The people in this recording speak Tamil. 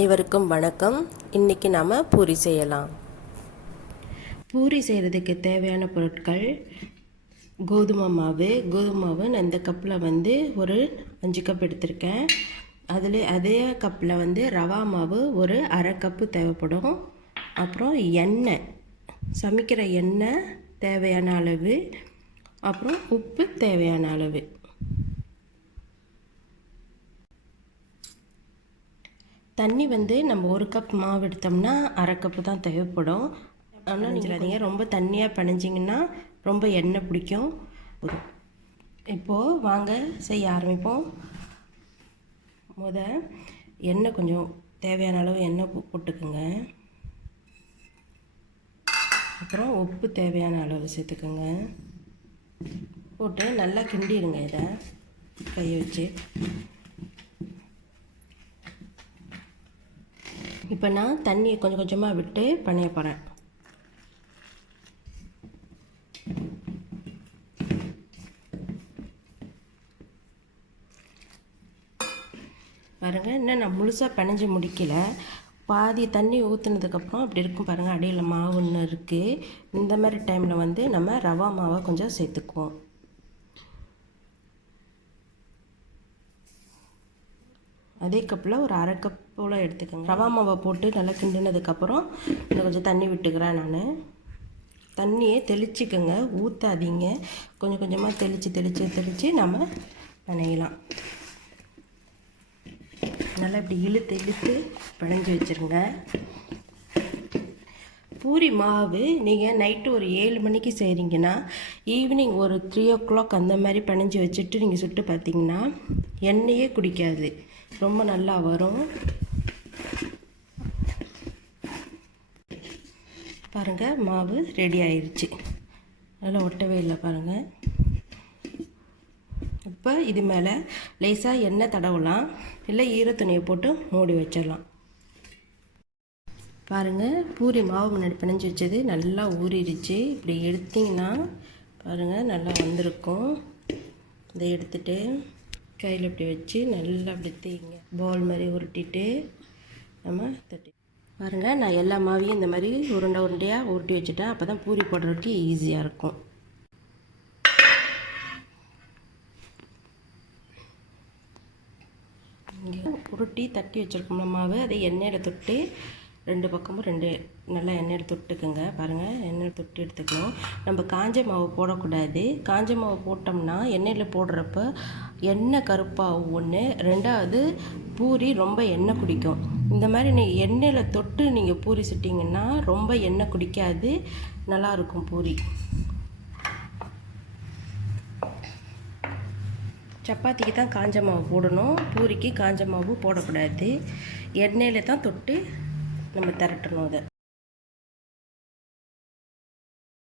அனைவருக்கும் வணக்கம். இன்றைக்கி நாம் பூரி செய்யலாம். பூரி செய்கிறதுக்கு தேவையான பொருட்கள்: கோதுமை மாவு நான் இந்த கப்பில் ஒரு 5 கப் எடுத்திருக்கேன். அதே கப்பில் ரவா மாவு ஒரு அரை கப்பு தேவைப்படும். அப்புறம் எண்ணெய், சமைக்கிற எண்ணெய் தேவையான அளவு, அப்புறம் உப்பு தேவையான அளவு. தண்ணி நம்ம ஒரு கப் மாவு எடுத்தோம்னா அரை கப்பு தான் தேவைப்படும். ஆனால் நீங்கள் ரொம்ப தண்ணியாக பிணைஞ்சிங்கன்னா ரொம்ப எண்ணெய் பிடிக்கும். இப்போது வாங்க செய்ய ஆரம்பிப்போம். எண்ணெய் கொஞ்சம் தேவையான அளவு எண்ணெய் போட்டுக்குங்க. அப்புறம் உப்பு தேவையான அளவு சேர்த்துக்குங்க. போட்டு நல்லா கிண்டிடுங்க. இதை கையை வச்சு இப்போ நான் தண்ணியை கொஞ்சம் கொஞ்சமாக விட்டு பனைய போகிறேன். பாருங்கள், இன்னும் நான் முழுசாக பிணைஞ்சு முடிக்கல. பாதி தண்ணி ஊற்றுனதுக்கப்புறம் அப்படி இருக்கும் பாருங்கள், அடியில் மாவு ஒன்று இருக்குது. இந்த மாதிரி டைமில் நம்ம ரவா மாவை கொஞ்சம் சேர்த்துக்குவோம். அதே கப்பில் ஒரு அரை கப் போல் எடுத்துக்கோங்க. ரவா மாவை போட்டு நல்லா கிண்டினதுக்கப்புறம் இன்னும் கொஞ்சம் தண்ணி விட்டுக்கிறேன். நான் தண்ணியை தெளிச்சிக்கோங்க, ஊற்றாதீங்க. கொஞ்சம் கொஞ்சமாக தெளித்து நம்ம பிணையலாம். நல்லா இப்படி இழுத்து பிணைஞ்சி வச்சுருங்க. பூரி மாவு நீங்கள் நைட்டு ஒரு 7 மணிக்கு செய்கிறீங்கன்னா ஈவினிங் ஒரு 3 o'clock அந்த மாதிரி பிணைஞ்சி வச்சுட்டு நீங்கள் சுட்டு பார்த்தீங்கன்னா எண்ணெயே குடிக்காது, ரொம்ப நல்லா வரும். பாருங்கள், மாவு ரெடி ஆயிடுச்சு. நல்லா ஒட்டவே இல்லை பாருங்கள். இப்போ இது மேலே லேசாக எண்ணெய் தடவலாம், இல்லை ஈரத்துணியை போட்டு மூடி வச்சிடலாம். பாருங்கள், பூரி மாவு முன்னாடி பிணைஞ்சி வச்சது நல்லா ஊறிடுச்சு. இப்படி எடுத்திங்கன்னா பாருங்கள் நல்லா வந்திருக்கும். இதை எடுத்துகிட்டு கையில் இப்படி வச்சு நல்லா அப்படி தேய்ங்க. பால் மாதிரி உருட்டிட்டு நம்ம தட்டி பாருங்கள். நான் எல்லா மாவையும் இந்த மாதிரி உருண்டையாக உருட்டி வச்சுட்டேன். அப்போ தான் பூரி போடுறதுக்கு ஈஸியாக இருக்கும். இங்கே உருட்டி தட்டி வச்சுருக்கோம்ல மாவு, அதை எண்ணெயில் தொட்டு 2 பக்கமும் நல்லா எண்ணெயில் தொட்டுக்குங்க. பாருங்கள், எண்ணெயில் தொட்டு எடுத்துக்கணும். நம்ம காஞ்ச மாவு போடக்கூடாது. காஞ்ச மாவு போட்டோம்னா எண்ணெயில் போடுறப்ப எண்ணெய் கருப்பாகும் ஒன்று, 2வது பூரி ரொம்ப எண்ணெய் குடிக்கும். இந்த மாதிரி நீங்கள் எண்ணெயில் தொட்டு நீங்கள் பூரி சுட்டிங்கன்னா ரொம்ப எண்ணெய் குடிக்காது, நல்லாயிருக்கும் பூரி. சப்பாத்திக்கு தான் காஞ்ச மாவு போடணும், பூரிக்கு காஞ்ச மாவு போடக்கூடாது. எண்ணெயில் தான் தொட்டு நம்ம திரட்டணும். அதை